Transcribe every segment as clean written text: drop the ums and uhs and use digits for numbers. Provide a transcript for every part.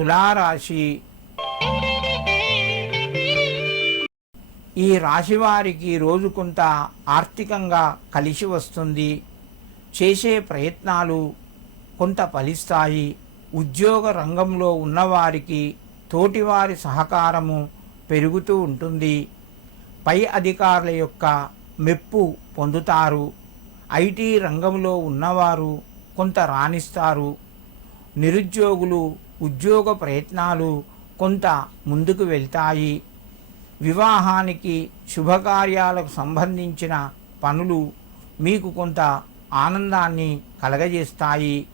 తులారాశి. ఈ రాశి వారికి రోజు కొంత ఆర్థికంగా కలిసి వస్తుంది. చేసే ప్రయత్నాలు కొంత ఫలిస్తాయి. ఉద్యోగ రంగంలో ఉన్నవారికి తోటివారి సహకారము పెరుగుతూ ఉంటుంది. పై అధికారుల యొక్క మెప్పు పొందుతారు. ఐటీ రంగంలో ఉన్నవారు కొంత రాణిస్తారు. నిరుద్యోగులు ఉద్యోగ ప్రయత్నాలు కొంత ముందుకు వెళ్తాయి. వివాహానికి శుభకార్యాలకు సంబంధించిన పనులు మీకు కొంత ఆనందాన్ని కలగజేస్తాయి.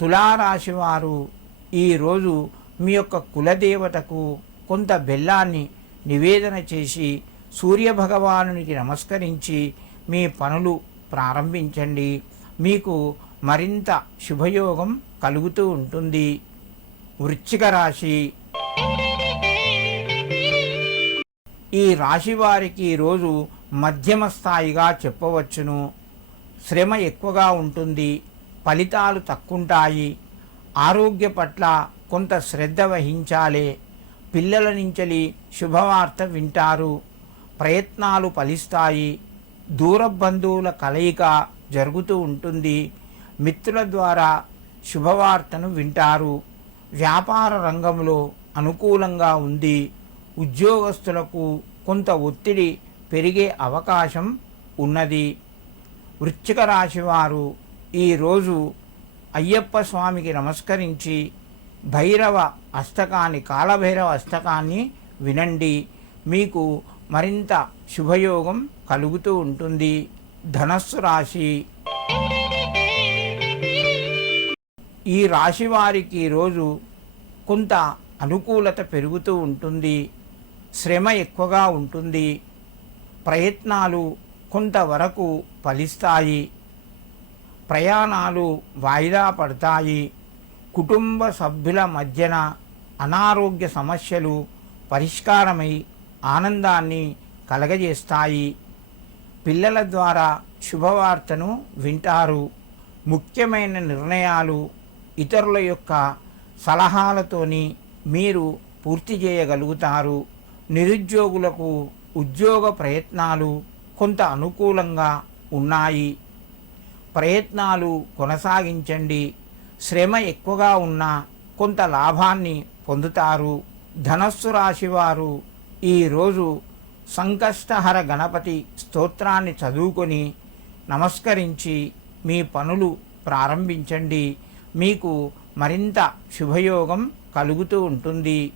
తులారాశి వారు ఈరోజు మీ యొక్క కులదేవతకు కొంత బెల్లాన్ని నివేదన చేసి సూర్యభగవానునికి నమస్కరించి మీ పనులు ప్రారంభించండి. మీకు మరింత శుభయోగం కలుగుతూ ఉంటుంది. వృశ్చిక రాశి. ఈ రాశి వారికి రోజు మధ్యమ స్థాయిగా చెప్పవచ్చును. శ్రమ ఎక్కువగా ఉంటుంది. ఫలితాలు తక్కుంటాయి. ఆరోగ్య పట్ల కొంత శ్రద్ధ వహించాలి. పిల్లల నుంచి శుభవార్త వింటారు. ప్రయత్నాలు ఫలిస్తాయి. దూర బంధువుల కలయిక జరుగుతూ ఉంటుంది. మిత్రుల ద్వారా శుభవార్తను వింటారు. వ్యాపార రంగంలో అనుకూలంగా ఉంది. ఉద్యోగస్తులకు కొంత ఒత్తిడి పెరిగే అవకాశం ఉన్నది. వృశ్చిక రాశి వారు ఈరోజు అయ్యప్ప స్వామికి నమస్కరించి భైరవ అష్టకాన్ని కాలభైరవ అష్టకాన్ని వినండి. మీకు మరింత శుభయోగం కలుగుతూ ఉంటుంది. ధనస్సు రాశి. ఈ రాశి వారికి రోజు కొంత అనుకూలత పెరుగుతూ ఉంటుంది. శ్రమ ఎక్కువగా ఉంటుంది. ప్రయత్నాలు కొంతవరకు ఫలిస్తాయి. ప్రయాణాలు వాయిదా పడతాయి. కుటుంబ సభ్యుల మధ్యన అనారోగ్య సమస్యలు పరిష్కారమై ఆనందాన్ని కలగజేస్తాయి. పిల్లల ద్వారా శుభవార్తను వింటారు. ముఖ్యమైన నిర్ణయాలు ఇతరుల యొక్క సలహాలతోని మీరు పూర్తి చేయగలుగుతారు. నిరుద్యోగులకు ఉద్యోగ ప్రయత్నాలు కొంత అనుకూలంగా ఉన్నాయి. ప్రయత్నాలు కొనసాగించండి. శ్రమ ఎక్కువగా ఉన్నా కొంత లాభాన్ని పొందుతారు. ధనస్సు రాశి వారు ఈరోజు సంకష్టహర గణపతి స్తోత్రాన్ని చదువుకొని నమస్కరించి మీ పనులు ప్రారంభించండి. మీకు మరింత శుభయోగం కలుగుతూ ఉంటుంది.